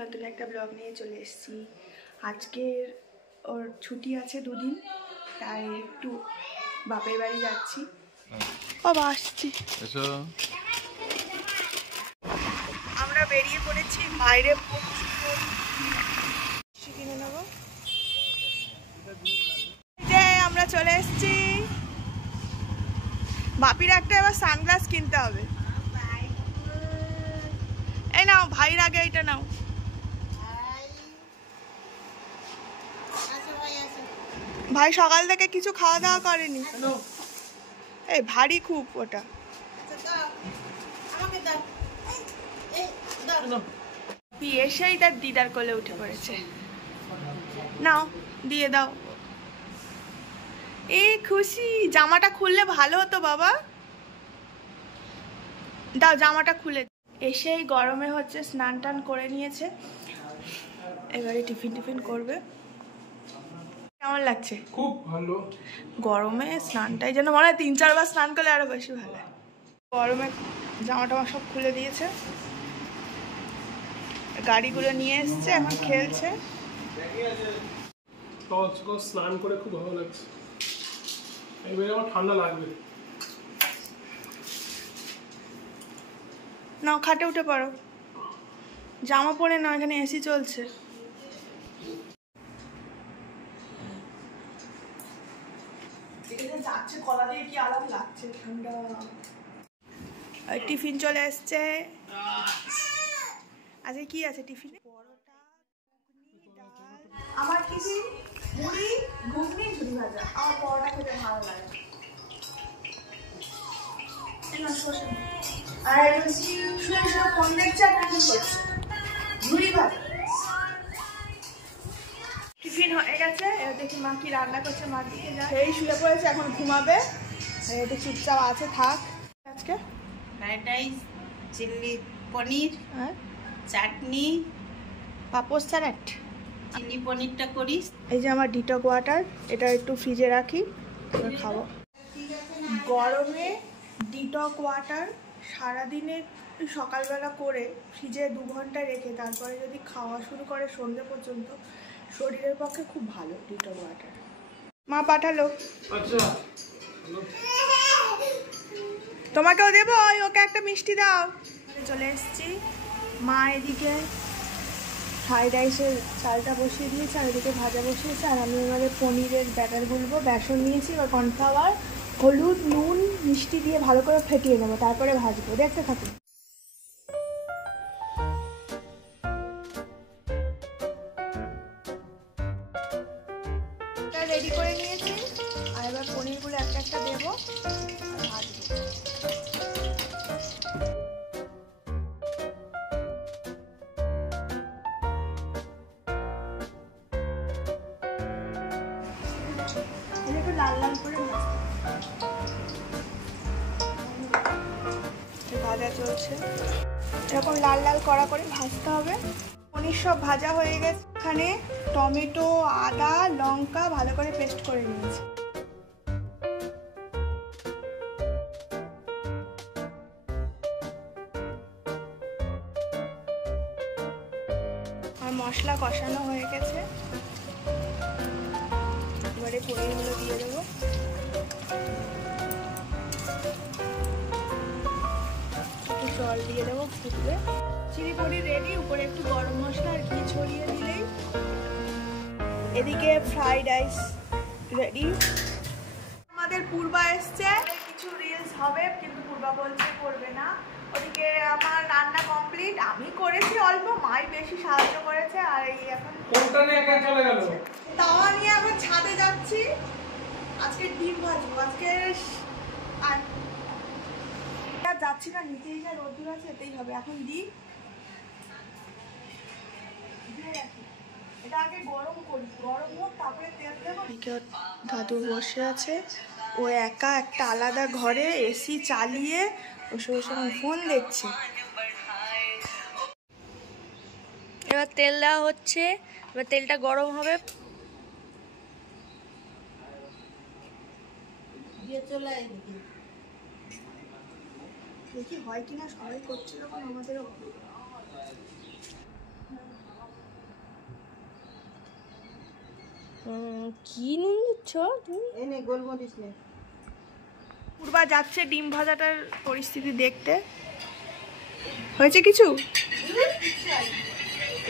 নতুন একটা ব্লগ নিয়ে চলে এসেছি। আজকের ওর ছুটি আছে 2 দিন, তাই একটু বাপের বাড়ি যাচ্ছি। বাবা আসছি। আমরা বেরিয়ে পড়েছি, বাইরে কিনে নেবো। যে আমরা চলে এসেছি। বাপির একটা এবার সানগ্লাস কিনতে হবে। এই নাও, ভাইয়ের আগে এটা নাও। ভাই সকাল থেকে কিছু খাওয়া দাওয়া করেনি। এই ভারী খুব ওটা। এসেই তার দিদার কোলে উঠে পড়েছে। নাও দিয়ে দাও। এই খুশি, জামাটা খুললে ভালো হতো বাবা। দাও জামাটা খুলে। এসেই গরমে হচ্ছে স্নান টান করে নিয়েছে, এবারে টিফিন করবে। কেমন লাগছে? খুব ভালো। গরমে স্নানটাই যেন মনে হয় 3-4 বার স্নান করলে আরো বেশি ভালো হয়। গরমে জামা টামা সব খুলে দিয়েছে, গাড়িগুলো নিয়ে এসছে, এখন খেলছে। স্নান করে খুব ভালো লাগছে। এবারে আমার ঠান্ডা লাগবে। নাও খাটে উঠে পড়ো, জামা পরে না, এখানে এসি চলছে। যাচ্ছে কলা দিয়ে কি আরাম লাগছে, ঠান্ডা। টিফিন চলে এসছে। আজকে কি আছে টিফিনে? পরোটা, ডাল। আমার টিফিন মুড়ি, ঘুগনি, ঝুড়ি ভাজা। আমার পরোটা খেতে ভালো লাগে। আর শুয়ে ফোন দেখছে আর টিফিন করছে। ঝুড়ি ভাজা টিফিন হয়ে গেছে। এবার দেখি মা কি রান্না করছে, মার দিকে যায়। এই শুয়ে পড়েছে, এখন ঘুমাবে। একটু চুপচাপ আছে, থাক। আজকে ফ্রাইড রাইস, চিলি পনির, চাটনি, পাপোশ স্যালাড। চিলি পনিরটা করিস। এই যে আমার ডিটক ওয়াটার, এটা একটু ফ্রিজে রাখি, খাবো। গরমে ডিটক ওয়াটার সারাদিনে সকালবেলা করে ফ্রিজে 2 ঘন্টা রেখে তারপরে যদি খাওয়া শুরু করে সন্ধ্যে পর্যন্ত, শরীরের পক্ষে খুব ভালো ডিটক ওয়াটার। মা পাঠালো। আচ্ছা, তোমাকেও দেবো, ওকে একটা মিষ্টি দাও। চলে এসেছি। মা এদিকে ফ্রাইড রাইসের চালটা বসিয়ে দিয়েছে, আর এদিকে ভাজা বসিয়েছে। আর আমি এবারে পনিরের ব্যাটার গুলবো। বেসন নিয়েছি, এবার কর্নফ্লাওয়ার, হলুদ, নুন, মিষ্টি দিয়ে ভালো করে ফেটিয়ে নেবো, তারপরে ভাজবো। দেখতে থাকুন। রেডি করে নিয়েছি, আর এবার পনিরগুলো একটা একটা দেবো আর ভাজবো। একটু লাল লাল করে ভাজা চলছে, এরকম লাল লাল কড়া করে ভাজতে হবে। পনির সব ভাজা হয়ে গেছে। এখানে টমেটো, আদা, লঙ্কা ভালো করে পেস্ট করে নিয়েছি। আর মশলা কষানো হয়ে গেছে, এবারে পনিরগুলো দিয়ে দেবো। একটু জল দিয়ে দেবো, ফুটবে। চিলি পনির রেডি। উপরে একটু গরম মশলা আর ঘি ছড়িয়ে দিলেই। এদিকে ফ্রাইড রাইস রেডি। আমাদের পূর্বা এসছে, কিছু রিলস হবে, কিন্তু পূর্বা বলছে করবে না। ওদিকে আমার রান্না কমপ্লিট, আমি করেছি অল্প, মাই বেশি সাহায্য করেছে। আর এই এখন তাওয়া নিয়ে এখন ছাদে যাচ্ছি। আজকে ডিম ভাজবো। আজকে যাচ্ছি না, নিচেই যা রোদ্দুর আছে এতেই হবে। এখন দিই, এটা আগে গরম করি, গরম হোক তারপরে তেল দেবো। দাদু বসে আছে, ও একা একটা আলাদা ঘরে এসি চালিয়ে বসে বসে ফোন দেখছে। এবার তেল দেওয়া হচ্ছে, এবার তেলটা গরম হবে। দেখি হয় কিনা, সবাই করছে যখন আমাদেরও। কি নুন দিচ্ছ তুমি? এনে গোলমরিচ নে। পূর্বা যাচ্ছে ডিম ভাজাটার পরিস্থিতি দেখতে। হয়েছে কিছু?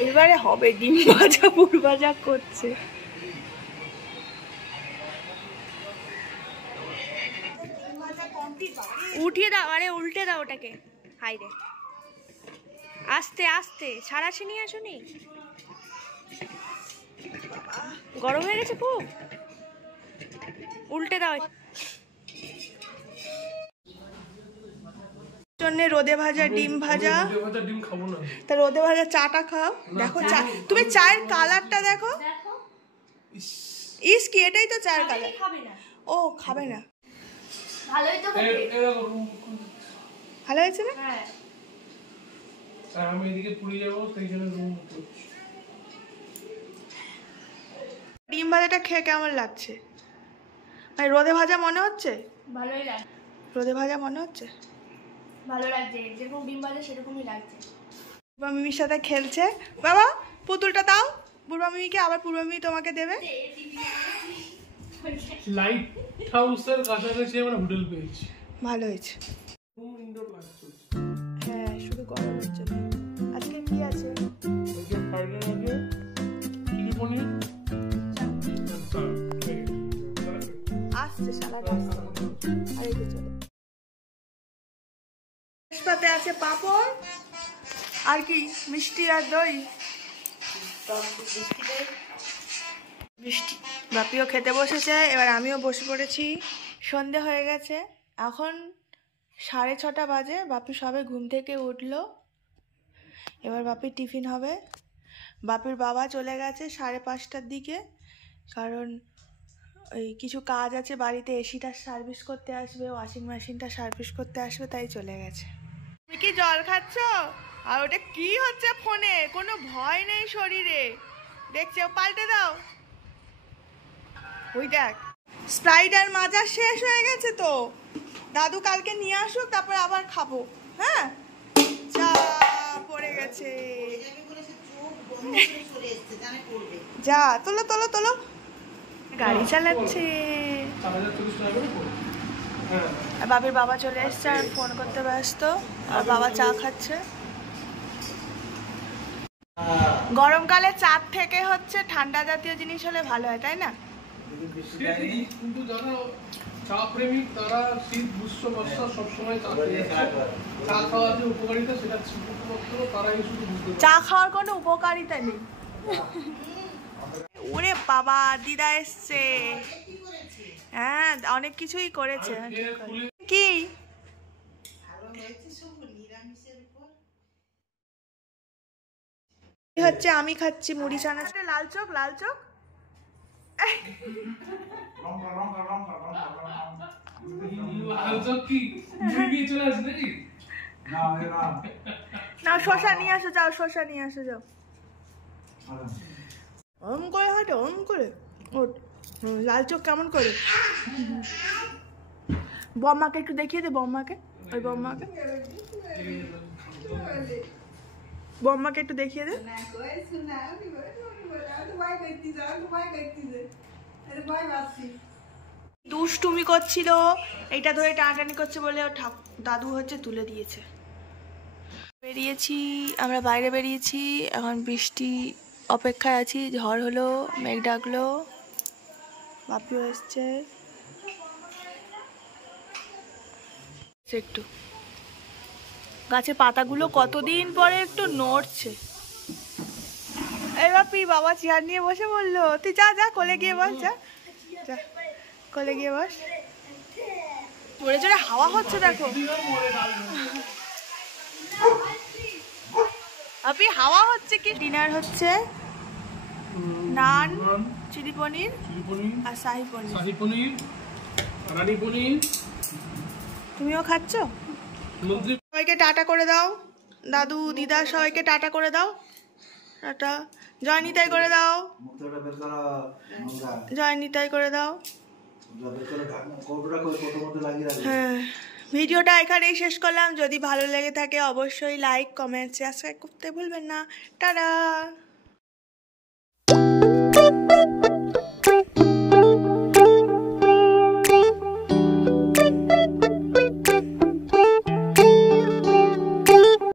এবারে হবে ডিম ভাজা, পূর্বা যা করছে। উঠিয়ে দাও, আরে উল্টে দাও ওটাকে। হাই রে, আস্তে আস্তে, সারাশি নিয়ে আসুনি। গরম হয়ে গেছে খুব, উল্টে দাও। জন্য রোদে ভাজা ডিম ভাজা। ডিম খাবো না। তা রোদে ভাজা চাটা খাও। দেখো চা, তুমি চায়ের কালারটা দেখো। ইস কি, এটাই তো চায়ের কালার। ও খাবে না, ভালোই তো ভালো হয়েছে না? হ্যাঁ, আমি এদিকে পুড়ে যাবো, সেই জন্য রুম করছি। ডিম ভাজাটা খেয়ে কেমন লাগছে? মানে রোদে ভাজা মনে হচ্ছে? ভালোই লাগে, রোদে ভাজা মনে হচ্ছে? ভালো লাগছে, যেরকম ডিম ভাজা সেরকমই লাগছে। পূর্বা মিমির সাথে খেলছে। বাবা পুতুলটা দাও পূর্বা মিমিকে, আবার পূর্বা মিমি তোমাকে দেবে। লাইট হাউসের কাছাকাছি আমরা হোটেল পেয়েছি। ভালো হয়েছে। রুম ইনডোর লাইট চলছে। হ্যাঁ, শুধু গরমের জন্য। আজকে কি আছে? আজকে ফ্রাইডে আছে চিলি পনির আসছে সালাদ আসছে। আর এই যে চলো, সাথে আছে পাপড় আর কি মিষ্টি আর দই। মিষ্টি বাপিও খেতে বসেছে, এবার আমিও বসে পড়েছি। সন্ধে হয়ে গেছে, এখন 6:30 বাজে। বাপি সবে ঘুম থেকে উঠলো, এবার বাপির টিফিন হবে। বাপির বাবা চলে গেছে 5:30টার দিকে, কারণ ওই কিছু কাজ আছে বাড়িতে, এসিটা সার্ভিস করতে আসবে, ওয়াশিং মেশিনটা সার্ভিস করতে আসবে, তাই চলে গেছে। তুমি কি জল খাচ্ছ? আর ওটা কি হচ্ছে ফোনে? কোনো ভয় নেই শরীরে, দেখছো? পাল্টে দাও। ওই দেখ, স্প্রাইট আর মাজা শেষ হয়ে গেছে তো, দাদু কালকে নিয়ে আসুক, তারপর আবার খাবো। হ্যাঁ, চা পড়ে গেছে। যা, তোলো তোলো তোলো। গাড়ি চালাচ্ছে। আর বাবির বাবা চলে এসছে, আর ফোন করতে ব্যস্ত, আর বাবা চা খাচ্ছে। গরমকালে চাঁদ থেকে হচ্ছে ঠান্ডা জাতীয় জিনিস হলে ভালো হয়, তাই না? কিন্তু যারা চা প্রেমিক তারা শীত গ্রীষ্ম বর্ষা সবসময় চা খেয়ে যাচ্ছে। চা খাওয়ার যে উপকারিতা সেটা শুধুমাত্র তারাই শুধু বুঝতে পারে। চা খাওয়ার কোনো উপকারিতা নেই। ওরে বাবা, দিদা এসছে। হ্যাঁ, অনেক কিছুই করেছে। কি হচ্ছে? আমি খাচ্ছি মুড়ি চানা। লাল চোখ, লাল চোখ। না, শশা নিয়ে আসো, যাও শশা নিয়ে আসো, যাও। ওরম করে হাঁটো, ওরম করে ওঠ। লাল চোখ কেমন করে? বম্মাকে একটু দেখিয়ে দে, বম্মাকে, ওই বম্মাকে, বম্মাকে একটু দেখিয়ে দে। দুষ্টুমি করছিল, এইটা ধরে টানাটানি করছে বলে ওর দাদু হচ্ছে তুলে দিয়েছে। বেরিয়েছি আমরা, বাইরে বেরিয়েছি, এখন বৃষ্টি অপেক্ষায় আছি। ঝড় হলো, মেঘ ডাকলো, বাপিও এসছে। একটু গাছের পাতাগুলো কতদিন পরে একটু নড়ছে। এই বাপি, বাবা চেয়ার নিয়ে বসে বললো, তুই যা যা কোলে গিয়ে বস, যা যা কোলে গিয়ে বস। জোরে জোরে হাওয়া হচ্ছে দেখো। বাপি হাওয়া হচ্ছে কি? ডিনার হচ্ছে নান, চিলি পনির আর শাহি পনির, রানী পনির। তুমিও খাচ্ছ? সবাইকে টাটা করে দাও, দাদু দিদা সবাইকে টাটা করে দাও। টাটা, জয় নিতাই করে দাও, জয় নিতাই করে দাও। হ্যাঁ, ভিডিওটা এখানেই শেষ করলাম। যদি ভালো লেগে থাকে অবশ্যই লাইক, কমেন্ট, সাবস্ক্রাইব করতে ভুলবেন না। টাটা।